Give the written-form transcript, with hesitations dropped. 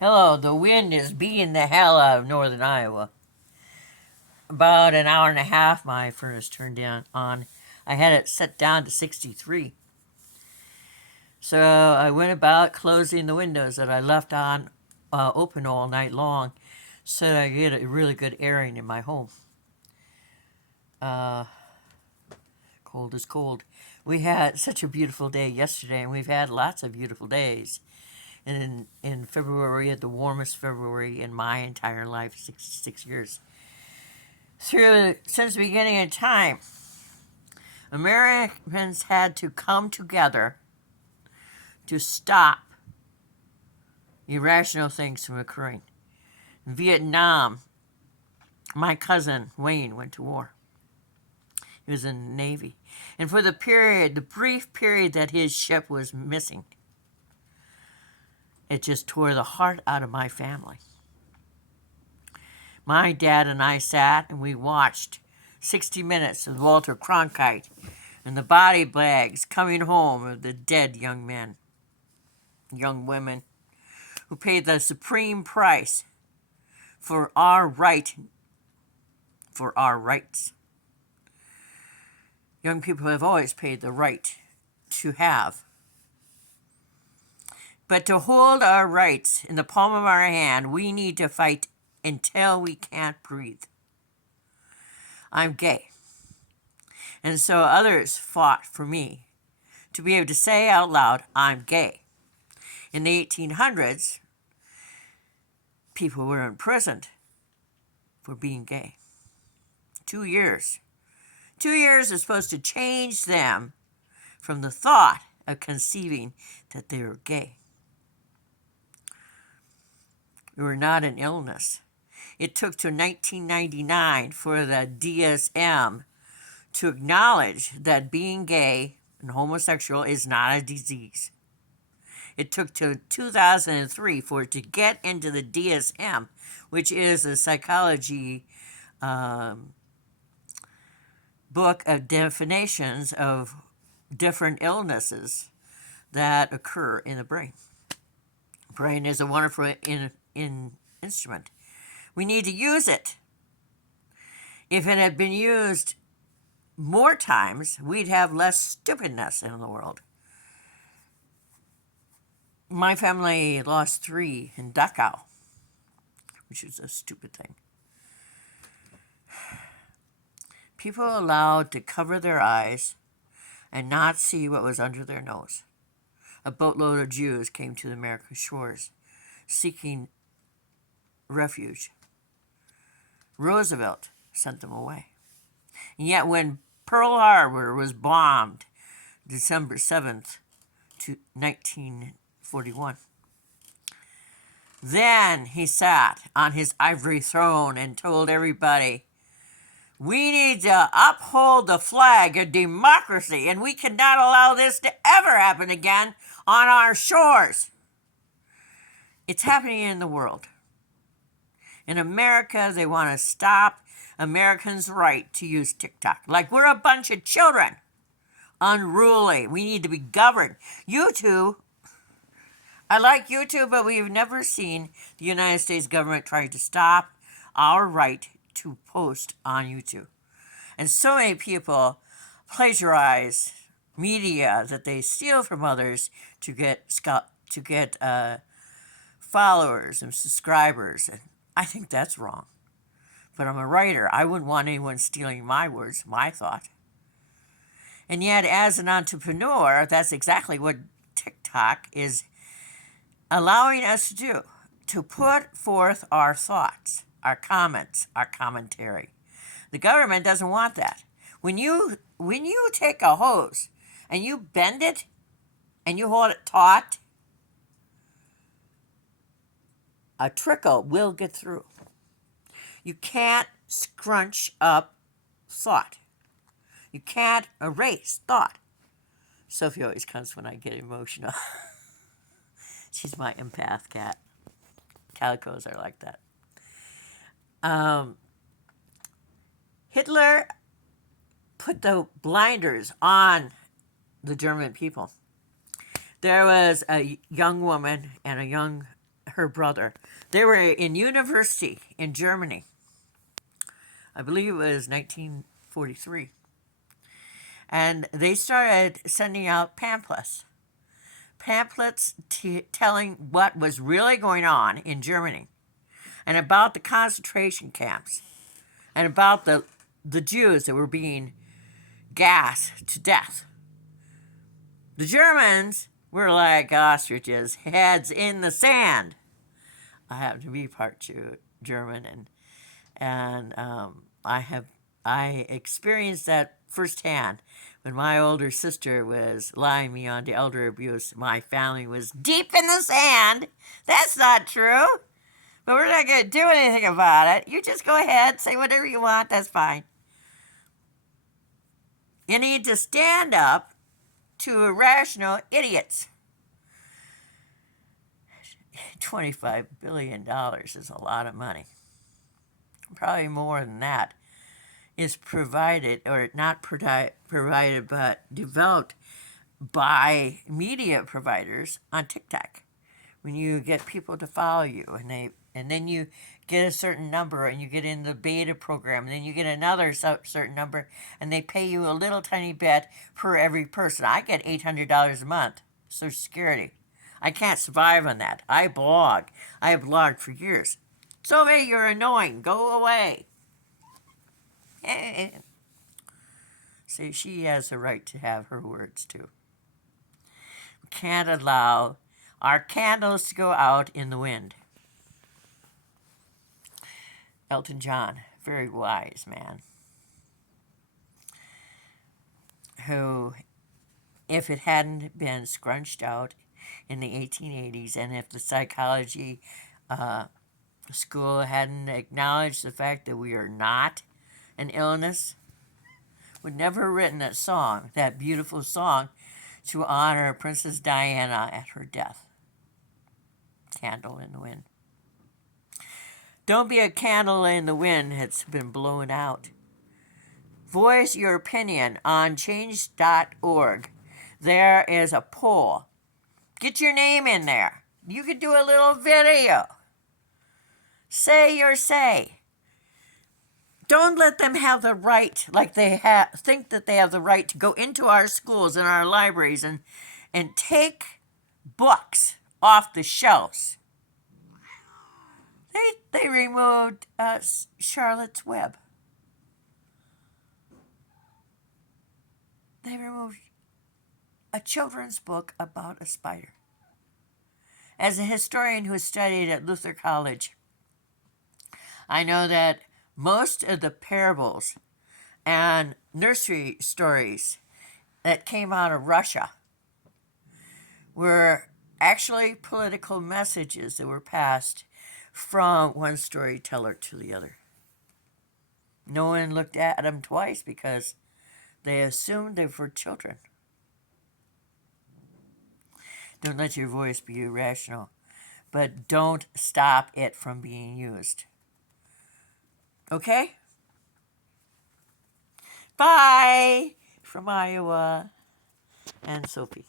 Hello, the wind is beating the hell out of northern Iowa. About an hour and a half, my furnace turned down on. I had it set down to 63. So I went about closing the windows that I left on open all night long so that I get a really good airing in my home. Uh, Cold is cold. We had such a beautiful day yesterday, and we've had lots of beautiful days. And in February, the warmest February in my entire life, 66 years. Since the beginning of time, Americans had to come together to stop irrational things from occurring. In Vietnam, my cousin Wayne went to war. He was in the Navy. And for the brief period that his ship was missing, it just tore the heart out of my family. My dad and I sat and we watched 60 Minutes of Walter Cronkite and the body bags coming home of the dead young men, young women, who paid the supreme price for our right, for our rights. Young people have always paid the right to have. But to hold our rights in the palm of our hand, we need to fight until we can't breathe. I'm gay. And so others fought for me to be able to say out loud, I'm gay. In the 1800s, people were imprisoned for being gay. 2 years. 2 years is supposed to change them from the thought of conceiving that they were gay. It were not an illness. It took to 1999 for the DSM to acknowledge that being gay and homosexual is not a disease. It took to 2003 for it to get into the DSM, which is a psychology book of definitions of different illnesses that occur in the brain. Brain is a wonderful instrument. We need to use it. If it had been used more times, we'd have less stupidness in the world. My family lost 3 in Dachau, which is a stupid thing. People allowed to cover their eyes and not see what was under their nose. A boatload of Jews came to the American shores seeking refuge. Roosevelt sent them away. And yet when Pearl Harbor was bombed December 7th, 1941, then he sat on his ivory throne and told everybody, we need to uphold the flag of democracy, and we cannot allow this to ever happen again on our shores. It's happening in the world. In America, they want to stop Americans' right to use TikTok. Like we're a bunch of children. Unruly. We need to be governed. YouTube, I like YouTube, but we've never seen the United States government try to stop our right to post on YouTube. And so many people plagiarize media that they steal from others to get followers and subscribers. And I think that's wrong. But I'm a writer. I wouldn't want anyone stealing my words, my thought. And yet, as an entrepreneur, that's exactly what TikTok is allowing us to do, to put forth our thoughts, our comments, our commentary. The government doesn't want that. When you take a hose and you bend it and you hold it taut, a trickle will get through. You can't scrunch up thought. You can't erase thought. Sophie always comes when I get emotional. She's my empath cat. Calicos are like that. Hitler put the blinders on the German people. There was a young woman and a young her brother. They were in university in Germany. I believe it was 1943. And they started sending out pamphlets. Pamphlets telling what was really going on in Germany and about the concentration camps and about the Jews that were being gassed to death. The Germans were like ostriches, heads in the sand. I happen to be part German, and I experienced that firsthand when my older sister was lying me on to elder abuse. My family was deep in the sand. That's not true. But we're not going to do anything about it. You just go ahead, say whatever you want. That's fine. You need to stand up to irrational idiots. $25 billion is a lot of money. Probably more than that is provided, or not provided, but developed by media providers on TikTok. When you get people to follow you, and then you get a certain number, and you get in the beta program, and then you get another certain number, and they pay you a little tiny bit per every person. I get $800 a month, Social Security. I can't survive on that. I blog. I have blogged for years. Sylvia, you're annoying. Go away. See, she has a right to have her words too. We can't allow our candles to go out in the wind. Elton John, very wise man, who, if it hadn't been scrunched out in the 1880s, and if the psychology school hadn't acknowledged the fact that we are not an illness, would never have written that song, that beautiful song, to honor Princess Diana at her death. Candle in the wind. Don't be a candle in the wind that's been blown out. Voice your opinion on change.org. There is a poll. Get your name in there. You could do a little video. Say your say. Don't let them have the right, like they think that they have the right to go into our schools and our libraries and take books off the shelves. They removed Charlotte's Web. They removed a children's book about a spider. As a historian who studied at Luther College, I know that most of the parables and nursery stories that came out of Russia were actually political messages that were passed from one storyteller to the other. No one looked at them twice because they assumed they were for children. Don't let your voice be irrational, but don't stop it from being used. Okay? Bye from Iowa and Sophie.